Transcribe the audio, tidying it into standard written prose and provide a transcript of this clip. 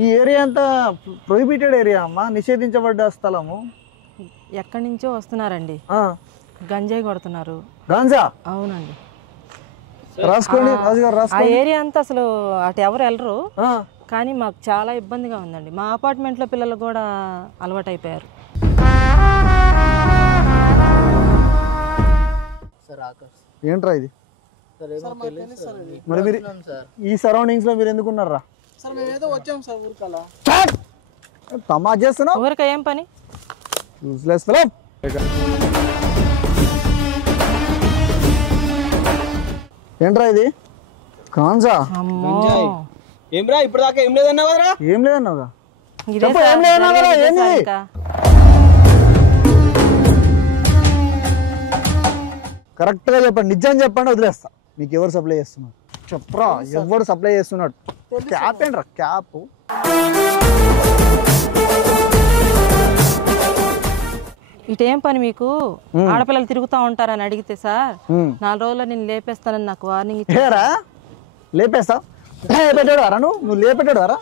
ఈ ఏరియా అంతా prohibited area అమ్మా, నిషేధించబడ్డ స్థలము. ఎక్కడి నుంచో వస్తున్నారండి, గంజాయి కొడుతున్నారు. గాంజా? అవునండి. రాసుకోండి రాజుగారు, ఆ రాసుకోండి. ఏరియా అంతా అసలు అటు ఎవరు వెళ్ళరు, కానీ మాకు చాలా ఇబ్బందిగా ఉందండి. మా అపార్ట్మెంట్లో పిల్లలు కూడా అలవాటు అయిపోయారు. ఏంట్రా ఇది? మరి మీరు ఈ సరౌండింగ్స్ లో మీరు ఎందుకున్నారా? తమాషా చేస్తున్నావు. ఊరిక ఏం పని? Useless fellow. ఏంట్రా ఇది? గాంజా? ఏమ్రా ఇప్పుడు దాకా ఏం లేదన్నావు కదరా? ఏం లేదన్నావుగా? ఇదే చెప్పు, సార్, ఏం లేదన్నావు కదా? జరిగేది ఏంది? సార్ ఇంకా. కరెక్ట్ గా చెప్పండి, నిజం చెప్పండి, వదిలేస్తా. మీకు ఎవరు సప్లై చేస్తున్నారు చెప్పరా? ఎవరు సప్లై చేస్తున్నాడు? క్యాప్ ఏంట్రా క్యాప్? ఇటేం పని మీకు? ఆడపిల్లలు తిరుగుతూ ఉంటారని అడిగితే సార్ 4 రోజుల్లో నేను లేపేస్తానని నాకు వార్నింగ్ ఏరా లేపేస్తావు? లేపెట్టాడు అరా? నువ్వు లేపెట్టాడు అరా?